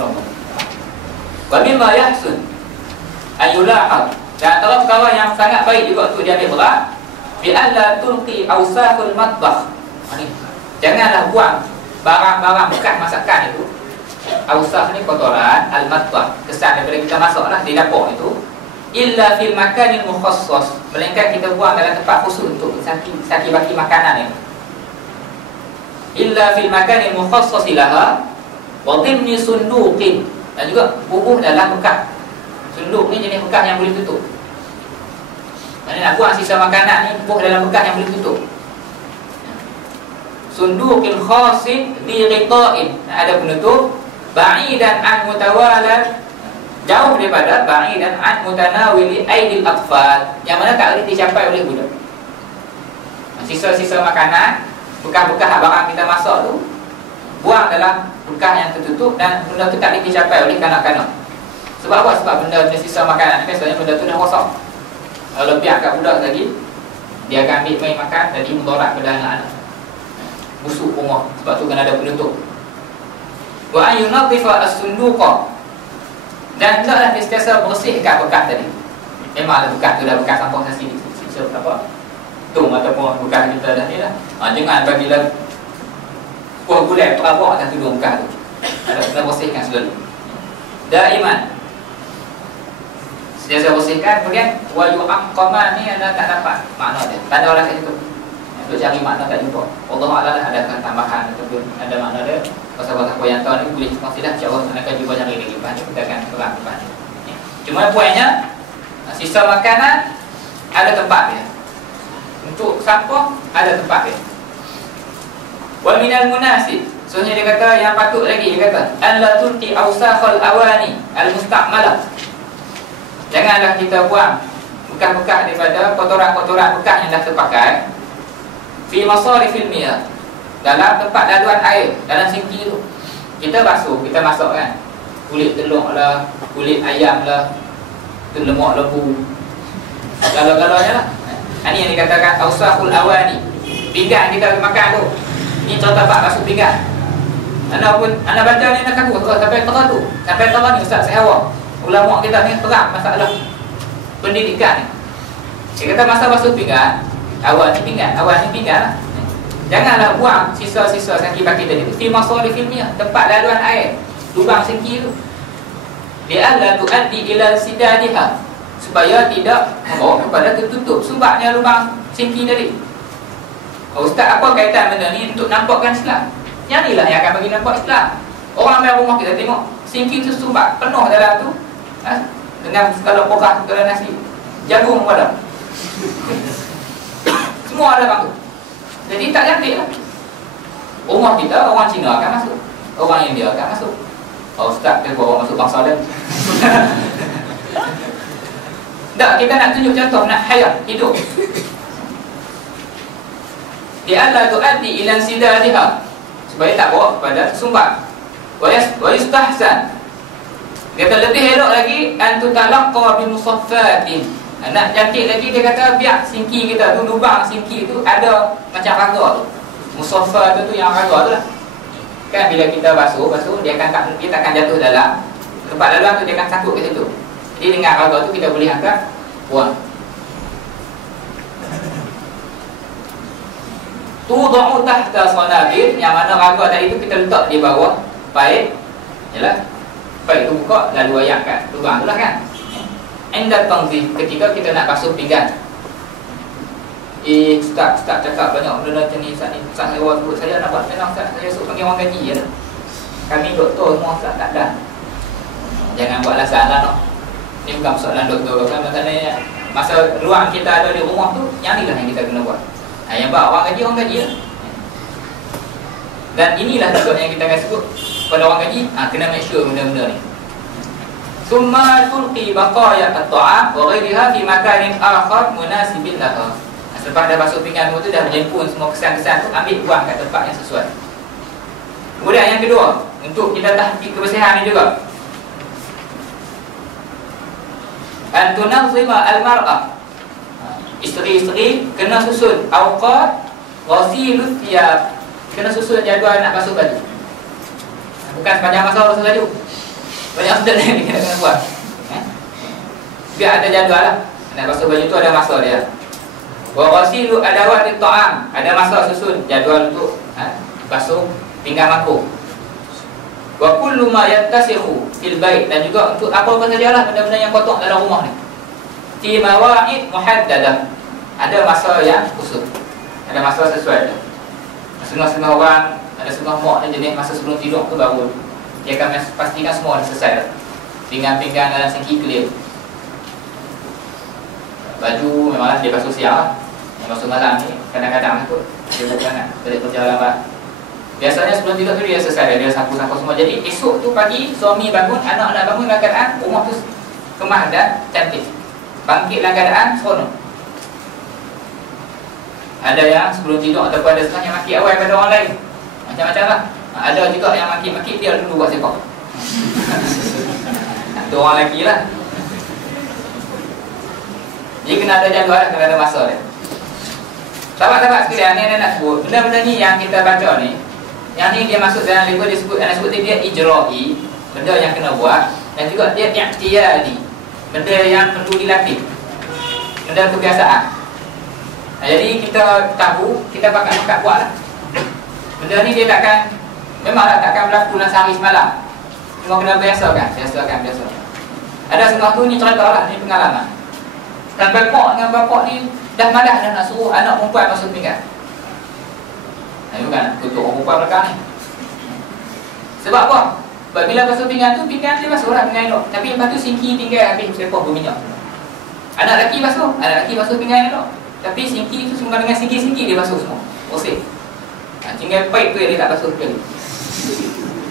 Allah. Wa mimma yahsun ayulahad, dan antara perkara yang sangat baik juga untuk diambil berat, bi alla tulqi awsaqul matbakh. Janganlah buang barang-barang bekas masakan itu. Awsaq ni kotoran, al-matbakh, kesan daripada kita masaklah di dapur itu, illa fil makanil mukhassas, melainkan kita buang dalam tempat khusus untuk saki baki makanan itu. Illa fil makanil mukhassas laha wa dhimni sunduqin, dan juga bubuh dalam bekas. Sunduk ni jenis bekas yang boleh tutup. Mana nak buang sisa makanan ni, bubuh dalam bekas yang boleh tutup. Sunduqil khasin bi ghita'in, ada penutup, ba'idan an mutawalad, jauh daripada ba'idan an mutanawili aidil atfal, yang mana tak boleh dicapai oleh budak. Sisa-sisa makanan, bekas-bekas barang kita masak tu, buang dalam bekas yang tertutup, dan benda tu tak boleh dicapai oleh kanak-kanak. Sebab apa? Sebab benda sisa makanan ni biasanya benda tu dah rosak. Kalau biar kat budak lagi, dia akan ambil main makan, jadi mudarat pada anak-anak, busuk rumah. Sebab tu kena ada penutup. Wa ayunadhifa as-sunduqa, dan hendaklah dia sentiasa bersihkan bekas tadi. Memanglah bekas tu dah bekas sampah nasi sisa apa, tung ataupun bekas kita dah ni lah. Jangan bagilah kuah gulai terabak akan tudung bekas tu. Kena bersihkan selalu, daiman, sentiasa bersihkan. Kemudian wa yu'aqqama ni anda tak dapat makna dia, tanda orang kat situ. Untuk cari makna tak jumpa. Allah Ta'ala adakah tambahan ataupun ada makna dia. Pasal-pasal yang tahu ni boleh consider insya-Allah akan jumpa yang lagi lepas ni, kita akan terang lepas ni. Cuma poinnya, sisa makanan ada tempat dia. Untuk sampah ada tempat dia. Wa minal munasib, soalnya dia kata yang patut lagi, dia kata alla tulqi awsakhal awani al-musta'malah, janganlah kita buang bekas-bekas daripada kotoran-kotoran bekas yang dah terpakai, fi masarifil miyah, dalam tempat laluan air, dalam sinki tu. Kita basuh, kita masak kan, kulit telur lah, kulit ayam lah, tu lemak lembu, galau-galaunya lah. Ini yang dikatakan awsakhul awani. Pinggan kita makan tu, ni contoh tempat basuh pinggan. Anda baca ni nak kaku sampai terang tu, sampai terang ni Ustaz Sehawak, ulama kita ni terang masalah pendidikan ni. Dia kata masa basuh pinggan, awal ni pinggan lah. Janganlah buang sisa-sisa kaki baki tadi tu fi masarifil miyah, tempat laluan air, lubang singki tu. Li'alla tuaddi ila sidadiha, supaya tidak membawa kepada tertutup sumbatnya lubang singki tadi. Ustaz, apa kaitan benda ni untuk nampakkan Islam? Yang inilah yang akan bagi nampak Islam. Orang main rumah kita tengok singki tu sumbat penuh dalam tu, dengan segala pokah, segala nasi, jagung pada semua ada bang tu. Jadi tak cantik lah. Rumah kita, orang Cina akan masuk, orang India akan masuk. Ustaz dia bawa masuk bangsa dia. Tak, kita nak tunjuk contoh, nak hayat, hidup. Li'alla tuaddi ila sidadiha, supaya tak bawa kepada sumbat. Wa yustahsan, kata lebih elok lagi, an tutalaqqa bi musaffatin. Nak cantik lagi, dia kata biar singki kita tu, lubang singki tu ada macam raga tu. Musaffa tu yang raga tu lah. Kan bila kita basuh, dia takkan jatuh dalam tempat dalam tu, dia akan sangkut ke situ. Jadi dengan raga tu kita boleh angkat, buang. Tudau tahta sanabir, yang mana raga tadi tu kita letak di bawah paip. Yalah, paip tu buka lalu ayakkan lubang tu lah kan. Enda tanzif, ketika kita nak basuh pinggan. Ustaz cakap banyak benda macam ni. Ustaz lewat sebut saya nak buat macam Ustaz, saya suruh panggil orang gaji je lah. Kami doktor semua Ustaz tak ada. Jangan buat alasan lah no. Ni bukan persoalan doktor kan, maksudnya masa ruang kita ada di rumah tu, yang ni lah yang kita kena buat. Yang buat orang gaji lah. Dan inilah juga yang kita akan sebut pada orang gaji, kena make sure benda-benda ni. Summa tulqi baqaya at-ta'am wa ghayriha fi makanin akhar munasibin laha. Selepas dah basuh pinggan tu, dah menjemput semua kesan-kesan tu, ambil buang kat tempat yang sesuai. Kemudian yang kedua, untuk kita tahqiq kebersihan ni juga, an tunazima al-mar'ah, isteri-isteri kena susun awqat ghasilus thiyab, kena susun jadual nak basuh baju. Bukan sepanjang masa Rasul laju. Banyak benda yang kita kena buat. Biar ada jadual lah. Nak basuh baju tu ada masa dia. Wa ghasilu adawat at-ta'am, ada masa susun jadual untuk basuh pinggan mangkuk. Wa kullu ma yattasikhu fil bait, dan juga untuk apa-apa sajalah benda-benda yang kotor dalam rumah ni. Fi mawa'id muhaddadah, ada masa yang khusus. Ada masa sesuai tu. Setengah-setengah orang ada setengah mak dan jenis masa sebelum tidur tu baru dia akan pastikan semua dah selesai dah. Pinggan-pinggan dalam segi clear. Baju memanglah dia basuh siang lah. Yang basuh malam ni kadang-kadang kot dia bukan nak balik kerja lambat. Biasanya sebelum tidur tu dia selesai, dia sapu-sapu semua. Jadi esok tu pagi suami bangun, anak-anak bangun dalam keadaan rumah tu kemah dan cantik. Bangkit dalam keadaan seronok. Ada yang sebelum tidur ataupun ada setengah yang maki awal pada orang lain. Macam-macam lah. Ada juga yang maki-maki dia dulu buat sepak. Itu orang lelaki lah. Jadi kena ada jadual lah, kena ada masa dia. Sahabat-sahabat sekalian, ni nak sebut benda-benda ni yang kita baca ni. Yang ni dia masuk dalam level dia sebut, anda sebut dia ijra'i, benda yang kena buat. Dan juga dia i'tiyadi, benda yang perlu dilatih, benda kebiasaan. Jadi kita tahu, kita pakat buat lah. Benda ni dia takkan, memanglah takkan berlaku dalam sehari semalam. Cuma kena biasakan. Ada setengah tu ni cerita lah, ni pengalaman. Dan bapak dengan bapak ni dah malas dah nak suruh anak perempuan masuk pinggan. Bukan tutup orang perempuan belakang ni. Sebab apa? Sebab bila basuh pinggan tu, pinggan dia basuh lah pinggan elok. Tapi lepas tu singki tinggal habis sepah berminyak. Anak lelaki basuh pinggan elok. Tapi singki tu semua dengan singki-singki dia basuh semua. Bersih. Tinggal pipe tu yang dia tak basuh sekali.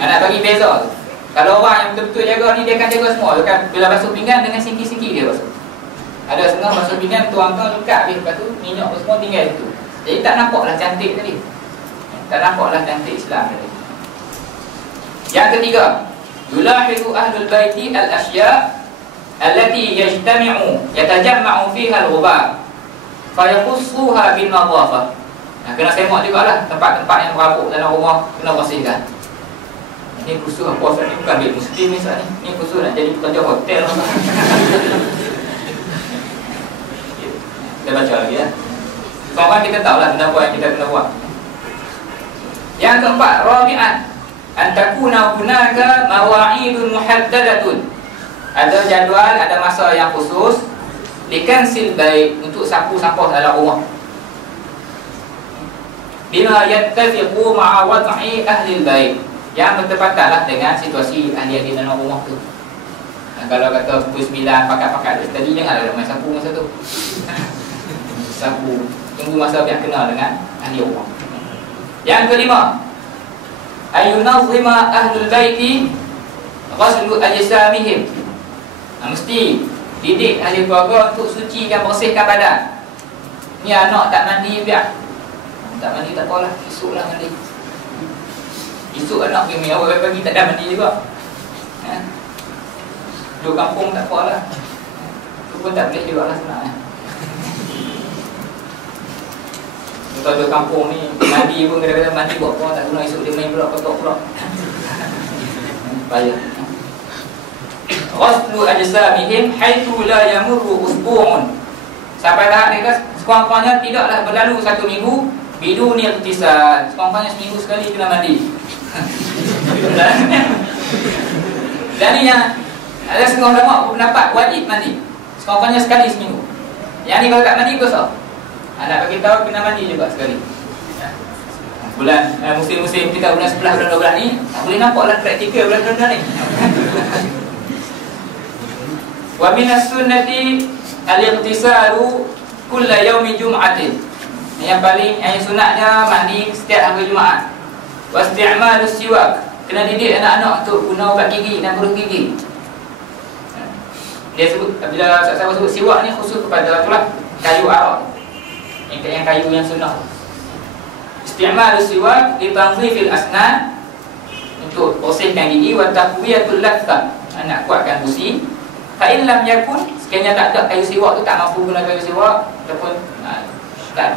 Nak bagi beza tu. Kalau orang yang betul-betul jaga ni, dia akan jaga semua. Kan? Bila basuh pinggan dengan singki-singki dia basuh. Ada setengah basuh pinggan tuang-tuang lekat habis, lepas tu minyak semua tinggal situ. Jadi tak nampaklah cantik tadi. Tak nampaklah cantik Islam tadi. Yang ketiga, yulahidu ahlul baiti al-asya' allati yatajamma'u fiha al-ghubar fayakhussuha bin nadhafah. Kena semak jugalah tempat-tempat yang berabuk dalam rumah kena bersihkan. Ini khusus apa Ustaz ni, bukan bil muslim ni Ustaz ni. Ini khusus nak jadi pekerja hotel. Kita baca lagi ya. Sekarang kita tahulah benda apa yang kita kena buat. Yang keempat, rabi'an an takuna hunaka mawa'idun muhaddadatun. Ada jadual, ada masa yang khusus likansil bait, untuk sapu sampah dalam rumah. Bima yattafiqu ma'a wad'i ahli al-bait, yang bertepatanlah dengan situasi ahli-ahli dalam rumah tu. Kalau kata pukul 9 pakat-pakat tadi, janganlah main sapu masa tu. Sapu, tunggu masa biar kenal dengan ahli rumah. Yang kelima, ayunazima ahlul baiti ghaslu ajsamihim. Mesti didik ahli keluarga untuk sucikan, bersihkan badan. Ni anak tak mandi, biar tak mandi tak apalah, esoklah mandi. Esok anak pergi awal pagi tak ada mandi juga. Duduk kampung tak apalah. Itu pun tak boleh juga lah sebenarnya. Kalau duduk kampung ni mandi pun kadang-kadang mandi buat apa, tak guna, esok dia main pula, kotor pula. Bahaya. Ghaslu ajsamihim haitsu la yamurru usbu'un. Sampai tahap dia sekurang-kurangnya tidaklah berlalu satu minggu biduni ightisal. Sekurang-kurangnya seminggu sekali kena mandi. Dan ni yang ada setengah ulama berpendapat wajib mandi sekurang-kurangnya sekali seminggu. Yang ni kalau tak mandi dosa. Nak bagi tahu kena mandi juga sekali. Bulan musim-musim kita bulan 11 bulan 12 ni boleh nampaklah praktikal bulan-bulan ni. Wa minas sunnati al-ightisalu kulla yaumi jum'atin. Yang paling sunatnya mandi setiap hari Jumaat. Wa isti'malus siwak, kena didik anak-anak untuk guna ubat gigi dan berus gigi. Dia sebut, bila siapa sebut siwak ni khusus kepada itulah kayu arak. Yang kayu yang sunnah. Isti'malus siwak li tanzifil asnan, untuk bersihkan gigi, wa taqwiyatul lathah, nak kuatkan gusi. Fa in lam yakun, sekiranya tak ada kayu siwak tu, tak mampu guna kayu siwak ataupun tak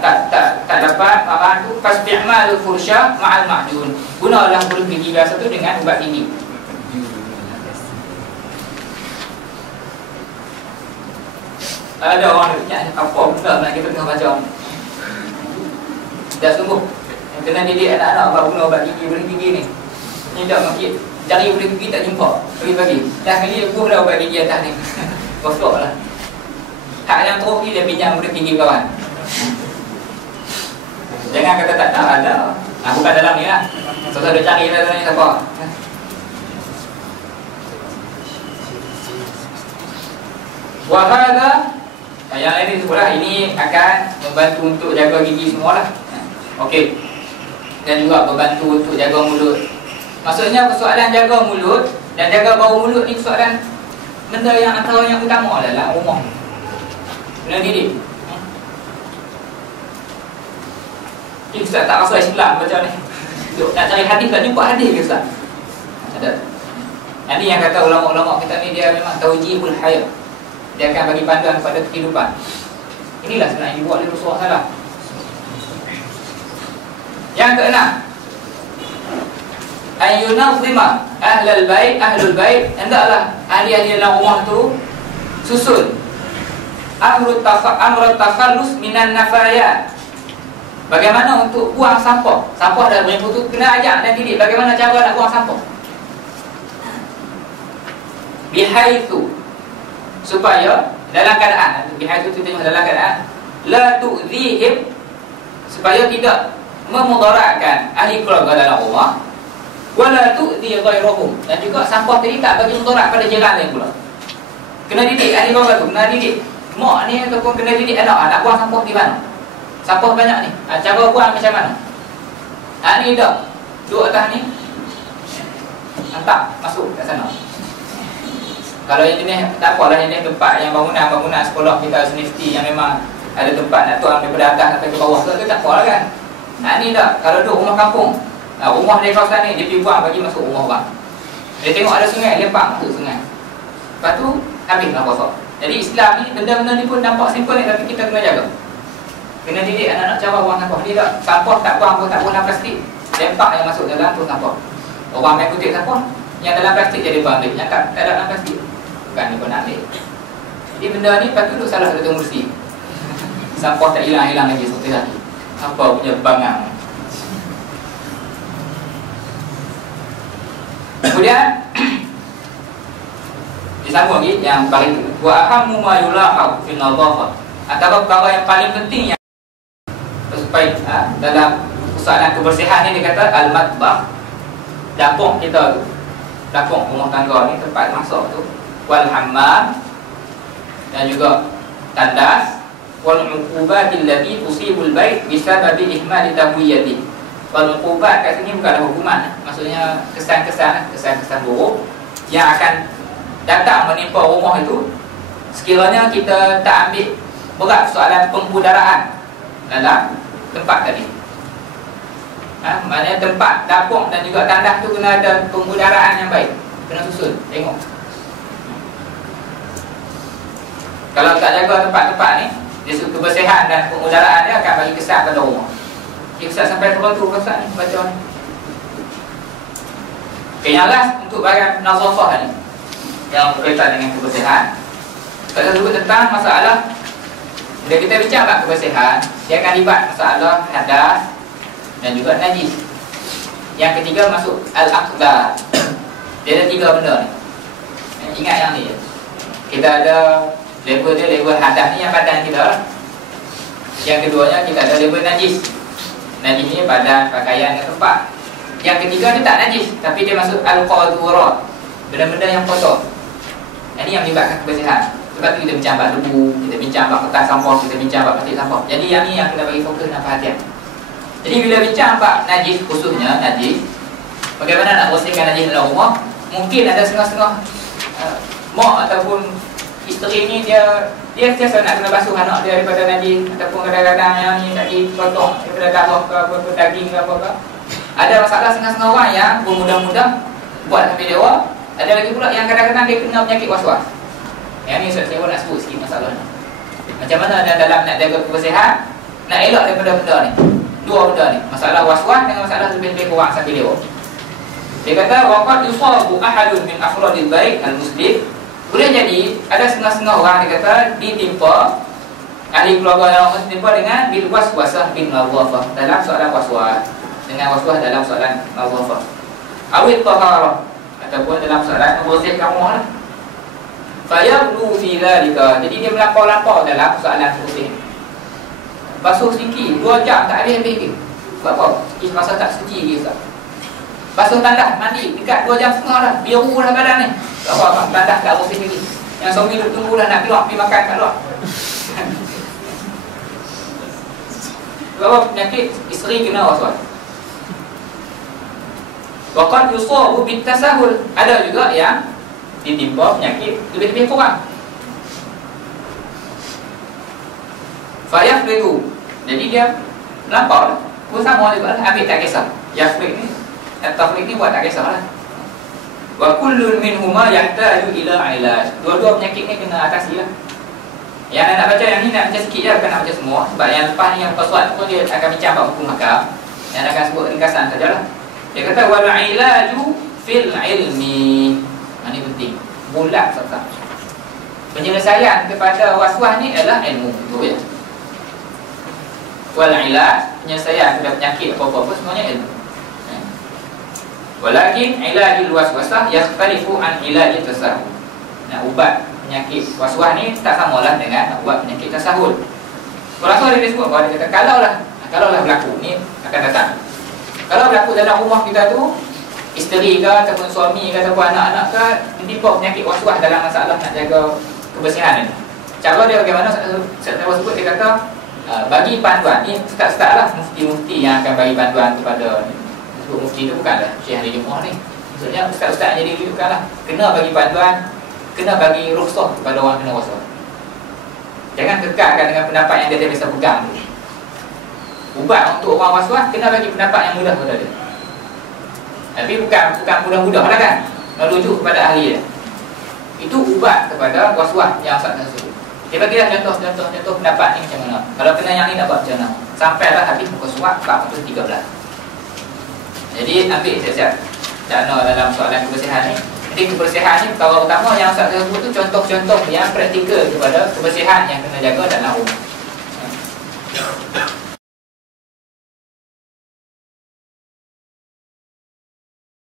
dapat apa tu, fasbi'malul fursha ma'al ma'jun. Gunalah kulit gigi biasa tu dengan ubat gigi. Ada orang tanya apa benda nak kita tengah baca. Dah sungguh kena didik anak-anak buat guna ubat gigi, kulit gigi ni. Ni dah makin jari kulit gigi tak jumpa pagi-pagi. Dah kali buh dah ubat gigi atas ni. Gosoklah. Hak yang teruk ni dia pinjam kulit gigi kawan. Jangan kata tak ada. Bukan dalam ni lah. Susah dia cari dalam ni siapa. Wahada yang lain ni sebutlah, ini akan membantu untuk jaga gigi semualah. Okey. Dan juga membantu untuk jaga mulut. Maksudnya persoalan jaga mulut dan jaga bau mulut ni persoalan benda yang antara yang utama adalah rumah. Kena didik. Ustaz tak rasa Islam macam ni. Nak cari hadis tak jumpa hadis ke Ustaz? Ada. Ini yang kata ulama-ulama kita ni dia memang taujihul hayat. Dia akan bagi panduan kepada kehidupan. Inilah sebenarnya dibuat oleh Rasulullah salah. Yang keenam, ayyunazima ahlul bait, hendaklah ahli-ahli dalam rumah tu susun amrut takhallus minan nafayat. Bagaimana untuk buang sampah. Sampah dalam rumah tu kena ajak dan didik bagaimana cara nak buang sampah. Bihaitsu, supaya dalam keadaan, bihaitsu tu tengok dalam keadaan la tu'dhihim, supaya tidak memudaratkan ahli keluarga dalam rumah, wala tu'dhi ghairahum, dan juga sampah tadi tak bagi mudarat pada jiran lain pula. Kena didik ahli keluarga tu, kena didik mak ni ataupun kena didik anak nak buang sampah di mana. Sampah banyak ni, cara buang macam mana? Ni dah duduk atas ni, hantar masuk kat sana. Kalau yang jenis tak apalah, yang jenis tempat yang bangunan sekolah kita universiti yang memang ada tempat nak tuang daripada atas sampai ke bawah tu tak apalah kan. Ni dah kalau duduk rumah kampung, rumah dari kawasan ni dia pergi buang bagi masuk rumah orang. Dia tengok ada sungai, lempak masuk sungai. Lepas tu habislah kosong. Jadi Islam ni benda-benda ni pun nampak simple ni, tapi kita kena jaga. Kena didik anak-anak cara buang sampah. Dia tak sampah tak buang pun tak buang dalam plastik. Lempak yang masuk dalam tu sampah. Orang main kutip sampah, yang dalam plastik jadi buang ambil, yang tak dalam plastik bukan ni pun nak ambil. Jadi benda ni patut duduk salah satu mursi. Sampah tak hilang-hilang lagi seperti tadi. Apa punya bangang. Kemudian disambung lagi yang paling wa ahammu ma yulaqab fil nadhafah. Antara perkara yang paling penting yang supaya dalam persoalan kebersihan ni dia kata al-matbah, dapur kita tu, dapur rumah tangga ni, tempat masak tu, wal hammam, dan juga tandas, wal uqubat allati tusibul bait bisababi ihmal tahwiyati. Wal uqubat kat sini bukanlah hukuman, maksudnya kesan-kesan buruk yang akan datang menimpa rumah itu sekiranya kita tak ambil berat soalan pengudaraan dalam tempat tadi. Maknanya tempat dapur dan juga tandas tu kena ada pengudaraan yang baik, kena susun, tengok. Kalau tak jaga tempat-tempat ni, dia kebersihan dan pengudaraan dia akan bagi kesan pada rumah. Kesan sampai turun tu kesan ni baca ni. Okay, yang last untuk bahagian nazafah ni yang berkaitan dengan kebersihan. Kita sebut tentang masalah bila kita bincang tentang kebersihan, dia akan libat masalah hadas dan juga najis. Yang ketiga masuk al-aqdar. Dia ada 3 benda ni. Ingat yang ni. Kita ada level dia, level hadas ni yang badan kita. Yang keduanya kita ada level najis. Najis ni badan, pakaian dan tempat. Yang ketiga ni tak najis, tapi dia masuk al-qadurat, benda-benda yang kotor. Ini yang melibatkan kebersihan. Sebab tu kita bincang bab debu, kita bincang bab kertas sampah, kita bincang bab plastik sampah. Jadi yang ni yang kita bagi fokus dan perhatian. Jadi bila bincang bab najis, khususnya najis, bagaimana nak bersihkan najis dalam rumah, mungkin ada setengah-setengah mak ataupun isteri ni dia sentiasa nak kena basuh anak dia daripada najis, ataupun kadang-kadang yang ni tak dipotong daripada darah ke apa, daging ke apa ke. Ada masalah setengah-setengah orang yang bermudah-mudah buat sampai dewa. Ada lagi pula yang kadang-kadang dia kena penyakit was-was. Yang ni saya nak sebut sikit masalahnya. Macam mana dalam nak jaga kebersihan, nak elak daripada benda ni. Dua benda ni, masalah waswas dengan masalah lebih-lebih kurang sambil lewat. Dia kata waqad yusabu ahadun min afradil bait al-muslim. Boleh jadi ada setengah-setengah orang dia kata ditimpa ahli keluarga yang ditimpa dengan bil waswasah bin nadhafah dalam soalan waswas, dengan waswas dalam soalan nadhafah. Awit taharah ataupun dalam soalan membersihkan rumah lah. Fayablu fi dhalika. Jadi dia melampau-lampau dalam soalan bersih. Basuh sikit 2 jam tak habis-habis ke? Sebab apa? Masa tak suci lagi Ustaz. Basuh tandas, mandi dekat 2 jam setengah dah. Biru dah badan ni. Tak apa, tandas tak bersih lagi. Yang suami duduk tunggu dah nak keluar, pergi makan kat luar. Sebab apa? Penyakit isteri kena waswas. Waqad yusabu bitasahul. Ada juga yang ditimpa penyakit lebih-lebih kurang. Fayafridu. Jadi dia melampau lah. Pun sama juga lah. Ambil tak kisah. Yafrid ni, tafrid ni buat tak kisah lah. Wa kullun minhuma yahtaju ila ilaj. Dua-dua penyakit ni kena atasi lah. Yang nak baca yang ni nak baca sikit je, bukan nak baca semua. Sebab yang lepas ni yang pesawat pun dia akan bincang about hukum hakam. Yang akan sebut ringkasan sajalah. Dia kata wal ilaju fil ilmi. Ini penting. Bulat satu. Penyelesaian kepada waswas ni adalah ilmu. Itu ya. Wal ilaj, penyelesaian kepada penyakit apa-apa semuanya ilmu. Walakin ilajul waswasah yakhtalifu an ilajit tasahul. Nak ubat penyakit waswas ni tak samalah dengan nak ubat penyakit tasahul. Kalau dia sebut bahawa dia kata kalaulah berlaku ni akan datang. Kalau berlaku dalam rumah kita tu, isteri ke ataupun suami ke ataupun anak-anak ke ditimpa penyakit waswas dalam masalah nak jaga kebersihan ni. Cara dia bagaimana? Saya sebut dia kata bagi panduan ni start lah mufti-mufti yang akan bagi panduan kepada sebut mufti tu bukanlah Syekh Hari Jumaah ni. Maksudnya ustaz-ustaz yang dirujukanlah kena bagi panduan, kena bagi rukhsah kepada orang kena waswas. Jangan kekalkan dengan pendapat yang dia biasa pegang. Ubat untuk orang waswas kena bagi pendapat yang mudah kepada dia. Tapi bukan mudah-mudah lah kan. Merujuk kepada ahli dia. Itu ubat kepada waswas yang ustaz tersebut. Dia bagilah contoh pendapat ni macam mana. Kalau kena yang ni nak buat macam mana. Sampailah habis muka surat 413. Jadi ambil siap-siap dana dalam soalan kebersihan ni. Jadi kebersihan ni perkara utama yang ustaz tersebut tu contoh-contoh yang praktikal kepada kebersihan yang kena jaga dalam rumah.